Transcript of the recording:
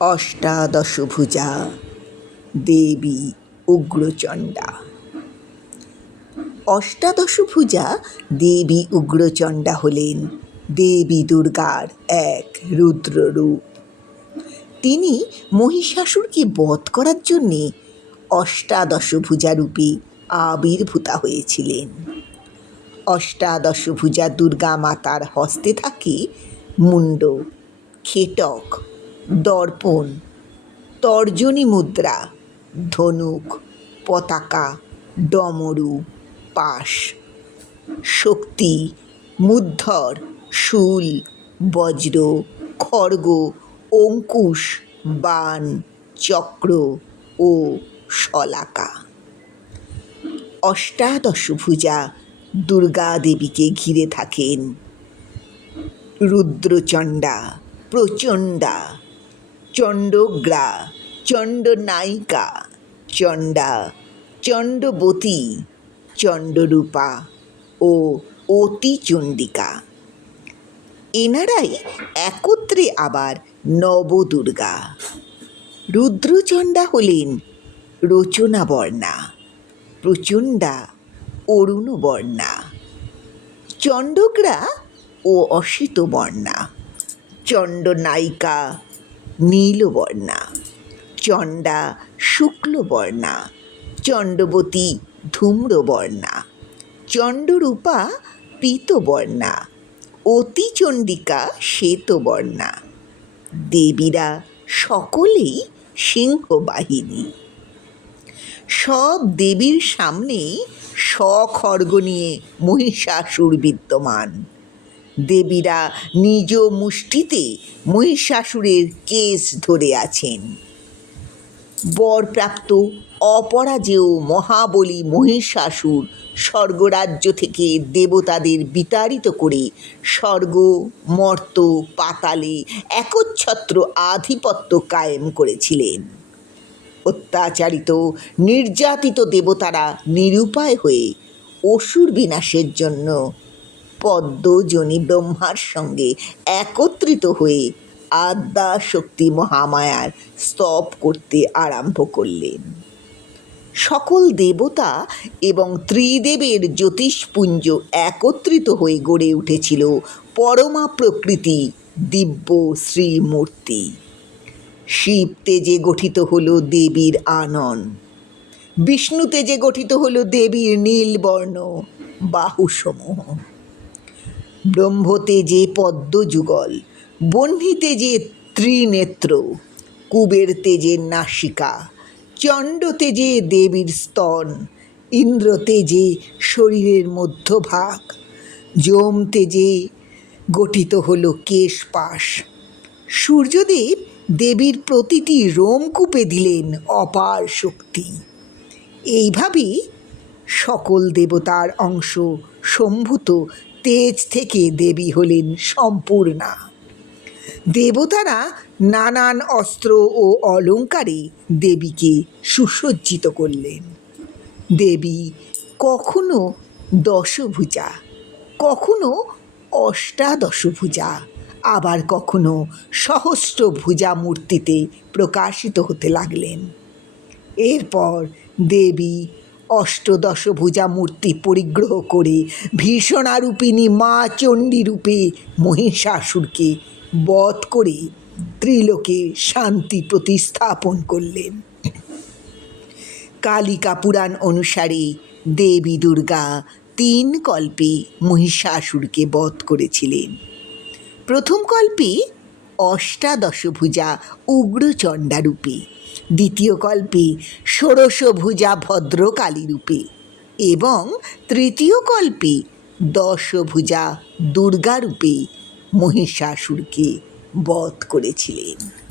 অষ্টাদশভুজা, দেবী উগ্রচণ্ডা। অষ্টাদশভুজা, দেবী উগ্রচণ্ডা হলেন দেবী দুর্গার এক রুদ্ররূপ। তিনি মহিষাসুরকে বধ করার জন্যে অষ্টাদশভুজা রূপে আবির্ভূতা হয়েছিলেন। অষ্টাদশভুজা দুর্গা মাতার হস্তে থাকে মুন্ড, খেটক দর্পণ, তর্জনী মুদ্রা, ধনুক, পতাকা, ডমরু, পাশ, শক্তি, মুদ্ধর, শূল, বজ্র, খড়গ, অঙ্কুশ বান চক্র ও শলাকা। অষ্টাদশভুজা দুর্গা দেবীকে ঘিরে থাকেন। রুদ্রচণ্ডা, প্রচণ্ডা চণ্ডগ্রা, চণ্ডনায়িকা, চণ্ডা, চণ্ডবতী, চণ্ডরূপা ও অতি অতিচণ্ডিকা। এনারাই একত্রে আবার নবদুর্গা। রুদ্রচণ্ডা হলেন রচনাবর্ণা, প্রচণ্ডা অরুণবর্ণা। চণ্ডগ্রা ও অসিতবর্ণা চণ্ডনায়িকা নীলবর্ণা, চণ্ডা শুক্লবর্ণা, চণ্ডবতী ধূম্রবর্ণা, চণ্ডরূপা পীতবর্ণা, অতিচণ্ডিকা শ্বেতবর্ণা। দেবীরা সকলেই সিংহবাহিনী। সব দেবীর সামনেই স্বখড়গ নিয়ে মহিষাসুর বিদ্যমান। দেবীরা নিজ মুষ্টিতে মহিষাসুরের কেস ধরে আছেন। বরপ্রাপ্ত অপরাজেয় মহাবলী মহিষাসুর স্বর্গরাজ্য থেকে দেবতাদের বিতাড়িত করে স্বর্গ, মর্ত, পাতালে একচ্ছত্র আধিপত্য কায়েম করেছিলেন। অত্যাচারিত, নির্যাতিত দেবতারা নিরুপায় হয়ে অসুর বিনাশের জন্য পদ্মজনী ব্রহ্মার সঙ্গে একত্রিত হয়ে আদ্যা শক্তি মহামায়ার স্তব করতে আরম্ভ করলেন। সকল দেবতা এবং ত্রিদেবের জ্যোতিষপুঞ্জ একত্রিত হয়ে গড়ে উঠেছিল পরমা প্রকৃতি দিব্য শ্রীমূর্তি। শিব তেজে গঠিত হল দেবীর আনন, বিষ্ণু তেজে গঠিত হল দেবীর নীলবর্ণ, বাহুসমূহ। ব্রহ্মতেজে পদ্মযুগল বহ্নি যে ত্রিনেত্র কুবের তেজে নাসিকা, চণ্ডতে যে দেবীর স্তন, ইন্দ্রতে যে শরীরের মধ্যভাগ যম যে গঠিত হল কেশপাশ, সূর্যদেব দেবীর প্রতিটি রোমকূপে দিলেন অপার শক্তি। এইভাবেই সকল দেবতার অংশ সম্ভূত তেজ থেকে দেবী হলেন সম্পূর্ণা। দেবতারা নানান অস্ত্র ও অলঙ্কারে দেবীকে সুসজ্জিত করলেন। দেবী কখনো দশভুজা, কখনো অষ্টাদশভুজা, আবার কখনো সহস্র সহস্রভুজা মূর্তিতে প্রকাশিত হতে লাগলেন। এরপর দেবী অষ্টদশভুজা মূর্তি পরিগ্রহ করে ভীষণারূপিণী মা চণ্ডী রূপে মহিষাসুরকে বধ করে ত্রিলোকে শান্তি প্রতিস্থাপন করলেন। কালিকা পুরাণ অনুসারে দেবী দুর্গা তিন কল্পে মহিষাসুরকে বধ করেছিলেন। প্রথম কল্পে অষ্টাদশভুজা উগ্রচণ্ডা রূপে দ্বিতীয় কল্পে ষোড়শভুজা ভদ্রকালী রূপে এবং তৃতীয় কল্পে দশভুজা দুর্গারূপে মহিষাসুরকে বধ করেছিলেন।